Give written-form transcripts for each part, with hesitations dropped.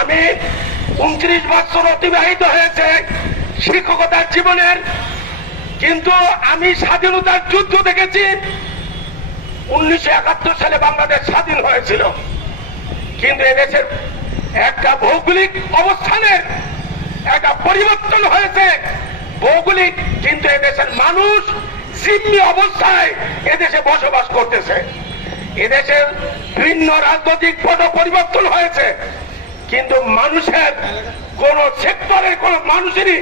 আমি 29 বছর অতিবাহিত হয়েছে শিক্ষকতার জীবনের, কিন্তু আমি স্বাধীনতার যুদ্ধ দেখেছি। 1971 সালে বাংলাদেশ স্বাধীন হয়েছিল, কিন্তু এদেশের একটা ভৌগোলিক অবস্থানের একটা পরিবর্তন হয়েছে ভৌগোলিক, কিন্তু এদেশের মানুষ জিম্মি অবস্থায় এদেশে বসবাস করতেছে। এদেশের ভিন্ন রাজনৈতিক পট পরিবর্তন হয়েছে, কিন্তু মানুষের কোন সেক্টরের কোন মানুষেরই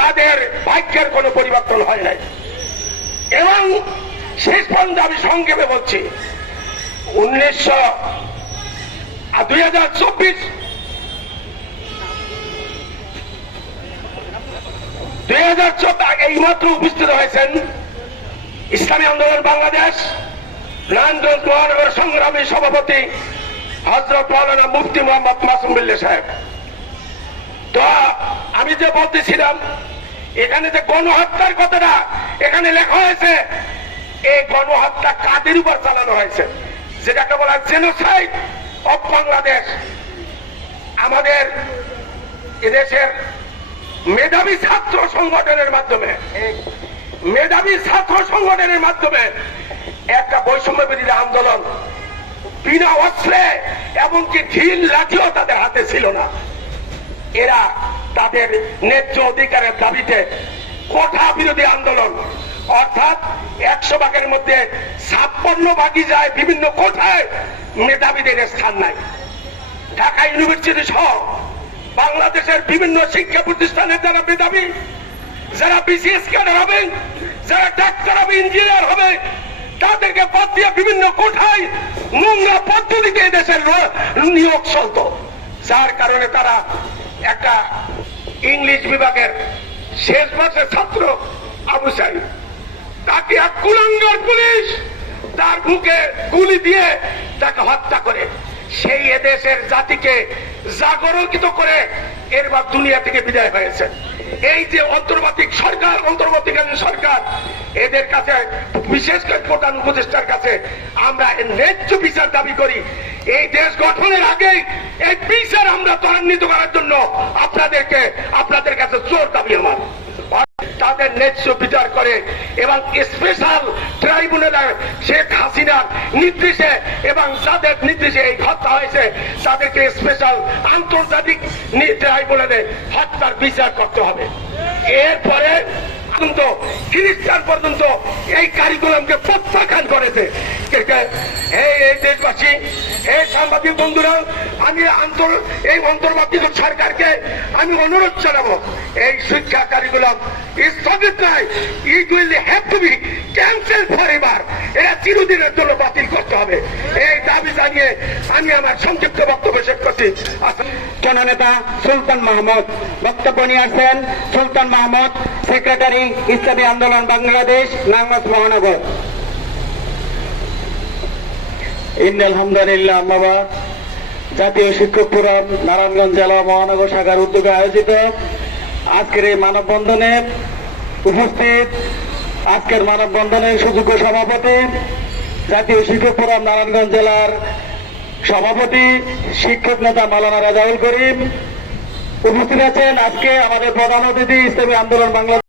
তাদের ভাগ্যের কোন পরিবর্তন হয় নাই। এবং শেষ পর্যন্ত আমি সংক্ষেপে বলছি, 2024 এইমাত্র উপস্থিত হয়েছেন ইসলামী আন্দোলন বাংলাদেশ নারায়ণগঞ্জ মহানগর সংগ্রামী সভাপতি হযরত মাওলানা মুফতি মোহাম্মদ মাসুম বিল্লাহ সাহেব। তো আমি যে বলতেছিলাম, এখানে যে গণহত্যার কথাটা এখানে লেখা হয়েছে, এই গণহত্যা কাদের উপর চালানো হয়েছে, যেটাকে বলা জেনোসাইড অফ বাংলাদেশ। আমাদের এদেশের মেধাবী ছাত্র সংগঠনের মাধ্যমে একটা বৈষম্য বিরোধী আন্দোলন, বিনা অস্ত্রে এমনকি ঢিল লাঠিও তাদের হাতে ছিল না। এরা তাদের ন্যায্য অধিকারের দাবিতে কোঠা বিরোধী আন্দোলন, অর্থাৎ 100 ভাগের মধ্যে 56 ভাগই যায় বিভিন্ন কোঠায়, মেধাবীদের স্থান নাই। ঢাকা ইউনিভার্সিটি সহ বাংলাদেশের বিভিন্ন শিক্ষা প্রতিষ্ঠানের যারা মেধাবী, যারা বিসিএস ক্যাডার হবে, যারা ডাক্তার হবে, ইঞ্জিনিয়ার হবে, তাদেরকে বাদ দিয়ে বিভিন্ন কোঠায় নোংরা পদ্ধতিতে দেশের নিয়োগ চলত। যার কারণে তারা একটা ইংলিশ বিভাগের শেষ বর্ষের ছাত্র আবু সাইদ, তাকে এক কুলাঙ্গার পুলিশ তার বুকে গুলি দিয়ে তাকে হত্যা করে সেই এদেশের জাতিকে জাগরিত করে এরপর দুনিয়া থেকে বিদায় হয়েছে। এই যে অন্তর্বর্তীকালীন সরকার, এদের কাছে বিশেষ করে প্রধান উপদেষ্টার কাছে আমরা ন্যায্য বিচার দাবি করি। এই দেশ গঠনের আগে এই বিচার আমরা ত্বরান্বিত করার জন্য আপনাদের কাছে জোর দাবি আমার, তাদের ন্যায্য বিচার করে এবং স্পেশাল ট্রাইব্যুনালের শেখ হাসিনার নির্দেশে এবং যাদের নির্দেশে এই হত্যা হয়েছে তাদেরকে স্পেশাল আন্তর্জাতিক ট্রাইব্যুনালে হত্যার বিচার করতে হবে। এরপরে খ্রিস্টান পর্যন্ত এই কারিকুলামকে প্রত্যাখ্যান করেছে। এই দেশবাসী, এই সাংবাদিক বন্ধুরা, আমি এই অন্তর্বর্তী সরকারকে আমি অনুরোধ জানাবো, এই শিক্ষা কারিকুলাম স্থগিত নয়, it will have to be cancel forever. এরা চিরদিনের জন্য বাতিল করতে হবে। এই দাবি জানিয়ে আমি আমার সংক্ষিপ্ত বক্তব্য শেষ করছি। জননেতা সুলতান মাহমুদ বক্তব্য নিয়ে আসছেন। সুলতান মাহমুদ, সেক্রেটারি ইসলামী আন্দোলন বাংলাদেশ নারায়ণগঞ্জ মহানগর। আলহামদুলিল্লাহ, জাতীয় শিক্ষক ফোরাম নারায়ণগঞ্জ জেলা মহানগর শাখার উদ্যোগে আয়োজিত আজকের এই মানববন্ধনে উপস্থিত আজকের মানববন্ধনের সুযোগ্য সভাপতি, জাতীয় শিক্ষক ফোরাম নারায়ণগঞ্জ জেলার সভাপতি শিক্ষক নেতা মাওলানা রাজাউল করিম, উপস্থিত আছেন আজকে আমাদের প্রধান অতিথি ইসলামী আন্দোলন বাংলাদেশ